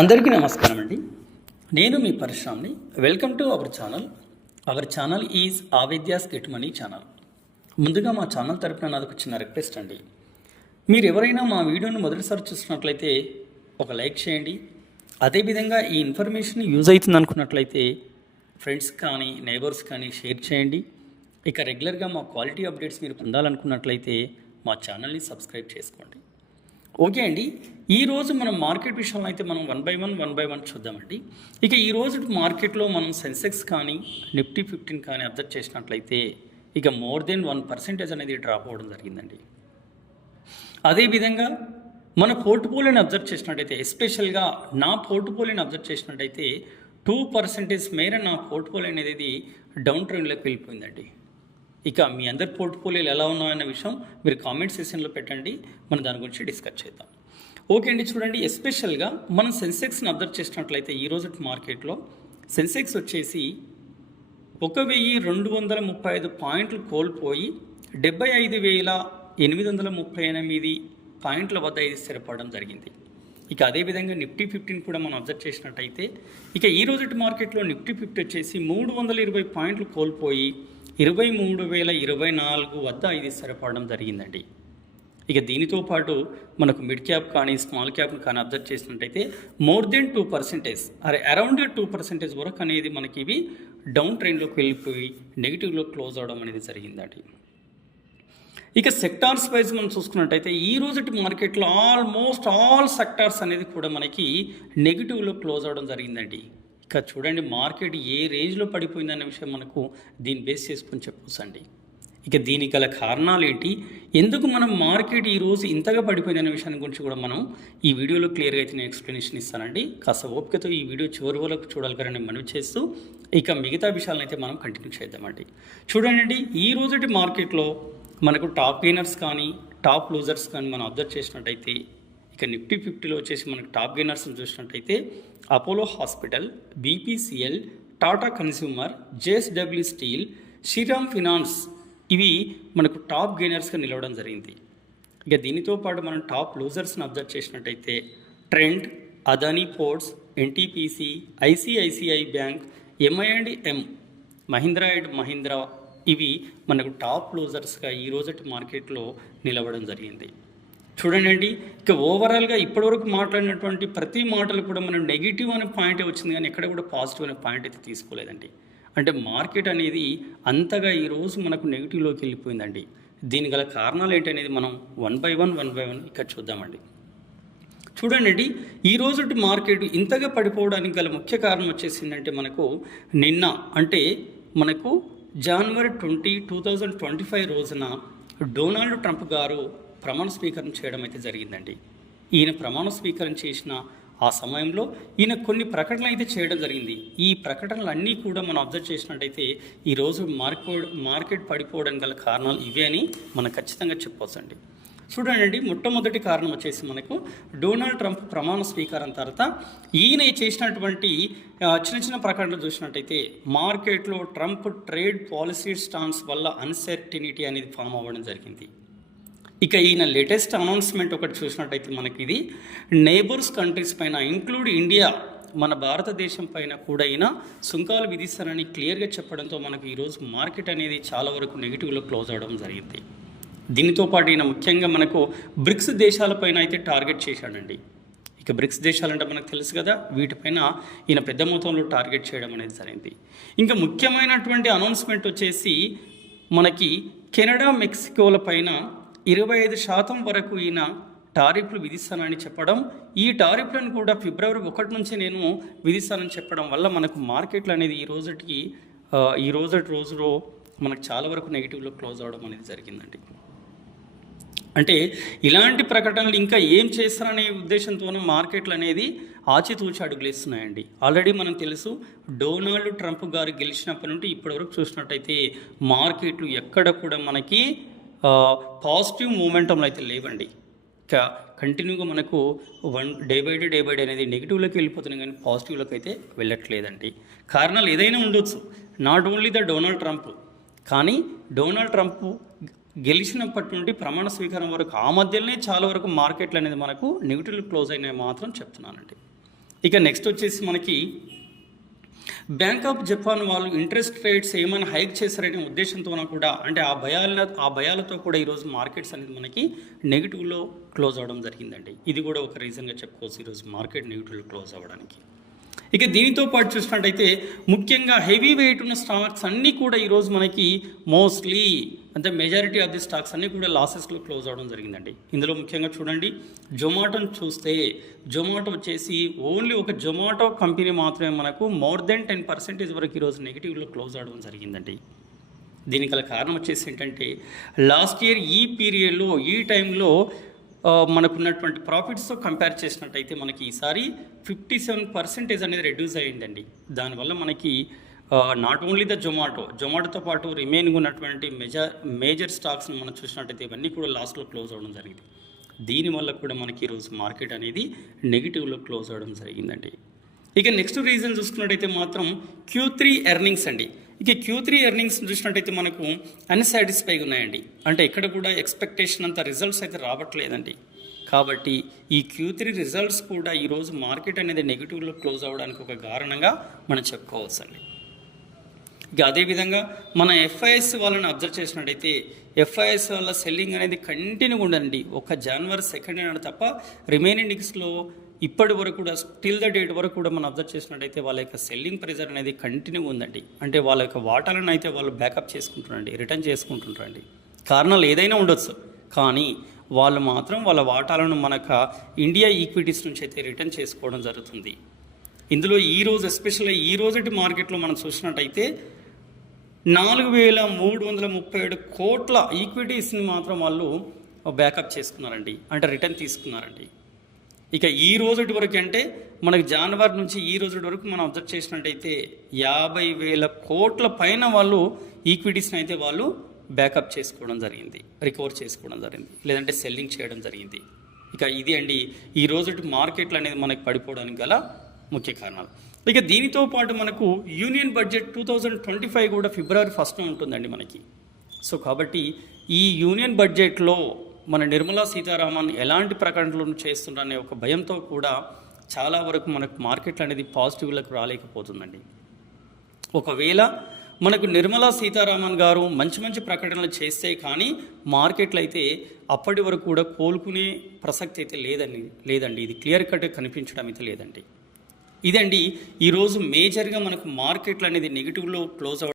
అందరికీ నమస్కారం అండి. నేను మీ పరశురామ్ని. Welcome to our channel. Our channel is ఆవిద్యాస్ గెట్ మనీ ఛానల్. ముందుగా మా ఛానల్ తరపున నాదొక చిన్న రిక్వెస్ట్ అండి. మీరు ఎవరైనా మా వీడియోని మొదటిసారి చూసినట్లయితే ఒక లైక్ చేయండి. అదేవిధంగా ఈ ఇన్ఫర్మేషన్ యూజ్ అవుతుంది అనుకున్నట్లయితే ఫ్రెండ్స్ కానీ నైబర్స్ కానీ షేర్ చేయండి. ఇక రెగ్యులర్గా మా క్వాలిటీ అప్డేట్స్ మీరు పొందాలనుకున్నట్లయితే మా ఛానల్ని సబ్స్క్రైబ్ చేసుకోండి. ఓకే అండి, ఈరోజు మనం మార్కెట్ విషయంలో అయితే మనం వన్ బై వన్ చూద్దామండి. ఇక ఈరోజు మార్కెట్లో మనం సెన్సెక్స్ కానీ నిఫ్టీ 15 కానీ అబ్జర్వ్ చేసినట్లయితే ఇక మోర్ దెన్ 1% అనేది డ్రాప్ అవ్వడం జరిగిందండి. అదేవిధంగా మన పోర్ట్ఫోలియోని అబ్జర్వ్ చేసినట్టయితే, ఎస్పెషల్గా నా పోర్ట్ఫోలియోని అబ్జర్వ్ చేసినట్టయితే 2% మేర నా పోర్ట్ఫోలియో అనేది డౌన్ ట్రెండ్లోకి వెళ్ళిపోయిందండి. ఇక మీ అందరి పోర్ట్ఫోలియోలు ఎలా ఉన్నాయన్న విషయం మీరు కామెంట్ సెక్షన్లో పెట్టండి, మనం దాని గురించి డిస్కస్ చేద్దాం. ఓకే అండి, చూడండి, ఎస్పెషల్గా మనం సెన్సెక్స్ని అబ్జర్వ్ చేసినట్లయితే ఈరోజు మార్కెట్లో సెన్సెక్స్ వచ్చేసి 1235 పాయింట్లు కోల్పోయి 75,838 పాయింట్ల వద్ద ఇది స్థిరపడడం జరిగింది. ఇక అదేవిధంగా నిఫ్టీ 15 కూడా మనం అబ్జర్వ్ చేసినట్టయితే ఇక ఈరోజు మార్కెట్లో నిఫ్టీ 50 వచ్చేసి 320 పాయింట్లు కోల్పోయి 23,024 వద్ద ఇది స్థిరపడడం జరిగిందండి. ఇక దీనితో పాటు మనకు మిడ్ క్యాప్ కానీ స్మాల్ క్యాప్ కానీ అబ్జర్వ్ చేసినట్టయితే మోర్ దెన్ 2%, అరౌండ్ 2% వరకు అనేది మనకి ఇవి డౌన్ ట్రెండ్లోకి వెళ్ళిపోయి నెగిటివ్లో క్లోజ్ అవడం అనేది జరిగిందండి. ఇక సెక్టార్స్ వైజ్ మనం చూసుకున్నట్టయితే ఈ రోజు మార్కెట్లో ఆల్మోస్ట్ ఆల్ సెక్టార్స్ అనేది కూడా మనకి నెగిటివ్లో క్లోజ్ అవడం జరిగిందండి. ఇక చూడండి, మార్కెట్ ఏ రేంజ్లో పడిపోయిందనే విషయం మనకు దీన్ని బేస్ చేసుకొని చెప్పొచ్చండి. ఇక దీనికి గల కారణాలు ఏంటి, ఎందుకు మనం మార్కెట్ ఈరోజు ఇంతగా పడిపోయిందనే విషయాన్ని గురించి కూడా మనం ఈ వీడియోలో క్లియర్గా అయితే నేను ఎక్స్ప్లెనేషన్ ఇస్తానండి. కాస్త ఓపికతో ఈ వీడియో చివరి వరకు చూడాలని మనవి చేస్తూ ఇక మిగతా విషయాలను అయితే మనం కంటిన్యూ చేద్దామండి. చూడండి, ఈ రోజు మార్కెట్లో మనకు టాప్ గెయినర్స్ కానీ టాప్ లూజర్స్ కానీ మనం అబ్జర్వ్ చేసినట్టయితే ఇక నిఫ్టీ 50లో వచ్చేసి మనకు టాప్ గెయినర్స్ని చూసినట్టయితే Apollo hospital, BPCL, Tata consumer, JSW steel, Shriram finance ఇవి మనకు టాప్ గెయినర్స్గా నిలవడం జరిగింది. ఇక దీనితో పాటు మనం టాప్ లూజర్స్ని అబ్జర్వ్ చేసినట్టయితే Trent, Adani ports, NTPC, ICICI bank, ఎంఐ&ఎం, మహీంద్రా అండ్ మహీంద్రా ఇవి మనకు టాప్ లూజర్స్గా ఈరోజు మార్కెట్లో నిలవడం జరిగింది. చూడండి, ఇక ఓవరాల్గా ఇప్పటివరకు మాట్లాడినటువంటి ప్రతి మాటలు కూడా మనం నెగిటివ్ అనే పాయింటే వచ్చింది, కానీ ఎక్కడ కూడా పాజిటివ్ అనే పాయింట్ అయితే తీసుకోలేదండి. అంటే మార్కెట్ అనేది అంతగా ఈరోజు మనకు నెగిటివ్లోకి వెళ్ళిపోయిందండి. దీని గల కారణాలు ఏంటనేది మనం వన్ బై వన్ ఇక్కడ చూద్దామండి. చూడండి, ఈరోజు మార్కెట్ ఇంతగా పడిపోవడానికి గల ముఖ్య కారణం వచ్చేసిందంటే మనకు నిన్న అంటే మనకు జనవరి 20, 2025 రోజున డొనాల్డ్ ట్రంప్ గారు ప్రమాణ స్వీకారం చేయడం అయితే జరిగిందండి. ఈయన ప్రమాణ స్వీకారం చేసిన ఆ సమయంలో ఈయన కొన్ని ప్రకటనలు అయితే చేయడం జరిగింది. ఈ ప్రకటనలు అన్నీ కూడా మనం అబ్జర్వ్ చేసినట్టయితే ఈరోజు మార్కెట్ పడిపోవడం గల కారణాలు ఇవే అని మనం ఖచ్చితంగా చెప్పవచ్చండి. చూడండి, మొట్టమొదటి కారణం వచ్చేసి మనకు డొనాల్డ్ ట్రంప్ ప్రమాణ స్వీకారం తర్వాత ఈయన చేసినటువంటి చిన్న ప్రకటనలు చూసినట్టయితే మార్కెట్లో ట్రంప్ ట్రేడ్ పాలసీ స్టాన్స్ వల్ల అన్సర్టినిటీ అనేది ఫామ్ అవ్వడం జరిగింది. ఇక ఈయన లేటెస్ట్ అనౌన్స్మెంట్ ఒకటి చూసినట్టయితే మనకి ఇది నైబర్స్ కంట్రీస్ పైన ఇంక్లూడ్ ఇండియా, మన భారతదేశం పైన కూడా ఈయన సుంకాలు విధిస్తారని క్లియర్గా చెప్పడంతో మనకు ఈరోజు మార్కెట్ అనేది చాలా వరకు నెగిటివ్లో క్లోజ్ అవ్వడం జరిగింది. దీనితో పాటు ఈయన ముఖ్యంగా మనకు బ్రిక్స్ దేశాలపైన అయితే టార్గెట్ చేశాడండి. ఇక బ్రిక్స్ దేశాలంటే మనకు తెలుసు కదా, వీటిపైన ఈయన పెద్ద మొత్తంలో టార్గెట్ చేయడం అనేది జరిగింది. ఇంకా ముఖ్యమైనటువంటి అనౌన్స్మెంట్ వచ్చేసి మనకి కెనడా, మెక్సికోల పైన 25% వరకు ఈయన టారిఫ్లు విధిస్తానని చెప్పడం, ఈ టారిఫ్లను కూడా ఫిబ్రవరి 1 నుంచి నేను విధిస్తానని చెప్పడం వల్ల మనకు మార్కెట్లు అనేది ఈ రోజులో మనకు చాలా వరకు నెగిటివ్లో క్లోజ్ అవడం అనేది జరిగిందండి. అంటే ఇలాంటి ప్రకటనలు ఇంకా ఏం చేస్తారనే ఉద్దేశంతోనే మార్కెట్లు అనేది ఆచితూచి అడుగులేస్తున్నాయండి. ఆల్రెడీ మనం తెలుసు, డొనాల్డ్ ట్రంప్ గారు గెలిచినప్పటి నుండి ఇప్పటివరకు చూసినట్టయితే మార్కెట్లు ఎక్కడ కూడా మనకి పాజిటివ్ మూమెంటంలో అయితే లేవండి. కంటిన్యూగా మనకు డే బై డే అనేది నెగిటివ్లోకి వెళ్ళిపోతున్నాయి, కానీ పాజిటివ్లోకి అయితే వెళ్ళట్లేదండి. కారణాలు ఏదైనా ఉండొచ్చు, not only the Donald Trump, కానీ డొనాల్డ్ ట్రంప్ గెలిచినప్పటి నుండి ప్రమాణ స్వీకారం వరకు ఆ మధ్యలోనే చాలా వరకు మార్కెట్లు అనేది మనకు నెగిటివ్ క్లోజ్ అయినవి మాత్రం చెప్తున్నానండి. ఇక నెక్స్ట్ వచ్చేసి మనకి బ్యాంక్ ఆఫ్ జపాన్ వాళ్ళు ఇంట్రెస్ట్ రేట్స్ ఏమైనా హైక్ చేశారనే ఉద్దేశంతో కూడా, అంటే ఆ భయాలతో కూడా ఈరోజు మార్కెట్స్ అనేది మనకి నెగిటివ్లో క్లోజ్ అవ్వడం జరిగిందండి. ఇది కూడా ఒక రీజన్గా చెప్పుకోవచ్చు ఈరోజు మార్కెట్ నెగిటివ్లో క్లోజ్ అవ్వడానికి. ఇక దీనితో పాటు చూసినట్టయితే ముఖ్యంగా హెవీ వెయిట్ ఉన్న స్టాక్స్ అన్నీ కూడా ఈరోజు మనకి మోస్ట్లీ అంటే మెజారిటీ ఆఫ్ ది స్టాక్స్ అన్నీ కూడా లాసెస్లో క్లోజ్ అవ్వడం జరిగిందండి. ఇందులో ముఖ్యంగా చూడండి, జొమాటోని చూస్తే జొమాటో వచ్చేసి ఓన్లీ ఒక జొమాటో కంపెనీ మాత్రమే మనకు మోర్ దెన్ 10% వరకు ఈరోజు నెగిటివ్లో క్లోజ్ అవ్వడం జరిగిందండి. దీనికి గల కారణం వచ్చేసి ఏంటంటే లాస్ట్ ఇయర్ ఈ పీరియడ్లో ఈ టైంలో మనకున్నటువంటి ప్రాఫిట్స్తో కంపేర్ చేసినట్టయితే మనకి ఈసారి 57% అనేది రెడ్యూస్ అయ్యిందండి. దానివల్ల మనకి నాట్ ఓన్లీ ద జొమాటోతో పాటు రిమైనింగ్ ఉన్నటువంటి మేజర్ స్టాక్స్ని మనం చూసినట్టయితే ఇవన్నీ కూడా లాస్ట్లో క్లోజ్ అవ్వడం జరిగింది. దీనివల్ల కూడా మనకి ఈరోజు మార్కెట్ అనేది నెగిటివ్లో క్లోజ్ అవ్వడం జరిగిందండి. ఇక నెక్స్ట్ రీజన్ చూసుకున్నట్టయితే మాత్రం Q3 ఎర్నింగ్స్ అండి. ఇక Q3 ఎర్నింగ్స్ చూసినట్టయితే మనకు అన్సాటిస్ఫైగా ఉన్నాయండి. అంటే ఎక్కడ కూడా ఎక్స్పెక్టేషన్ అంత రిజల్ట్స్ అయితే రావట్లేదండి. కాబట్టి ఈ Q3 రిజల్ట్స్ కూడా ఈరోజు మార్కెట్ అనేది నెగిటివ్లో క్లోజ్ అవ్వడానికి ఒక కారణంగా మనం చెప్పుకోవచ్చు అండి. ఇక అదేవిధంగా మన FIS వాళ్ళని అబ్జర్వ్ చేసినట్టయితే FIS వాళ్ళ సెల్లింగ్ అనేది కంటిన్యూగా ఉండండి. ఒక జనవరి 2 నాడు తప్ప రిమైనింగ్ డేస్లో ఇప్పటి వరకు కూడా టిల్ ద డేట్ వరకు కూడా మనం అబ్జర్వ్ చేసినట్టయితే వాళ్ళ యొక్క సెల్లింగ్ ప్రెజర్ అనేది కంటిన్యూగా ఉందండి. అంటే వాళ్ళ యొక్క వాటాలను అయితే వాళ్ళు బ్యాకప్ చేసుకుంటున్నారండి, రిటర్న్ చేసుకుంటున్నారండి. కారణాలు ఏదైనా ఉండొచ్చు, కానీ వాళ్ళు మాత్రం వాళ్ళ వాటాలను మనకు ఇండియా ఈక్విటీస్ నుంచి అయితే రిటర్న్ చేసుకోవడం జరుగుతుంది. ఇందులో ఈరోజు ఎస్పెషల్గా ఈ రోజుటి మార్కెట్లో మనం చూసినట్టయితే 4,337 కోట్ల ఈక్విటీస్ని మాత్రం వాళ్ళు బ్యాకప్ చేసుకున్నారండి, అంటే రిటర్న్ తీసుకున్నారండి. ఇక ఈ రోజుటి వరకు అంటే మనకు జనవరి నుంచి ఈ రోజుటి వరకు మనం అబ్జర్వ్ చేసినట్టయితే 50,000 కోట్ల పైన వాళ్ళు ఈక్విటీస్ని అయితే వాళ్ళు బ్యాకప్ చేసుకోవడం జరిగింది, రికవర్ చేసుకోవడం జరిగింది, లేదంటే సెల్లింగ్ చేయడం జరిగింది. ఇక ఇది అండి ఈ రోజుటి మార్కెట్లు అనేది మనకు పడిపోవడానికి గల ముఖ్య కారణాలు. ఇక దీనితో పాటు మనకు యూనియన్ బడ్జెట్ 2025 కూడా February 1st ఉంటుందండి మనకి. సో కాబట్టి ఈ యూనియన్ బడ్జెట్లో మన నిర్మలా సీతారామన్ ఎలాంటి ప్రకటనలు చేస్తున్నారనే ఒక భయంతో కూడా చాలా వరకు మనకు మార్కెట్లు అనేది పాజిటివ్లకు రాలేకపోతుందండి. ఒకవేళ మనకు నిర్మలా సీతారామన్ గారు మంచి మంచి ప్రకటనలు చేస్తే కానీ మార్కెట్లు అయితే అప్పటి వరకు కూడా కోలుకునే ప్రసక్తి అయితే లేదండి. ఇది క్లియర్ కట్ కనిపించడం అయితే లేదండి. ఇదండి ఈరోజు మేజర్గా మనకు మార్కెట్లు అనేది నెగిటివ్లో క్లోజ్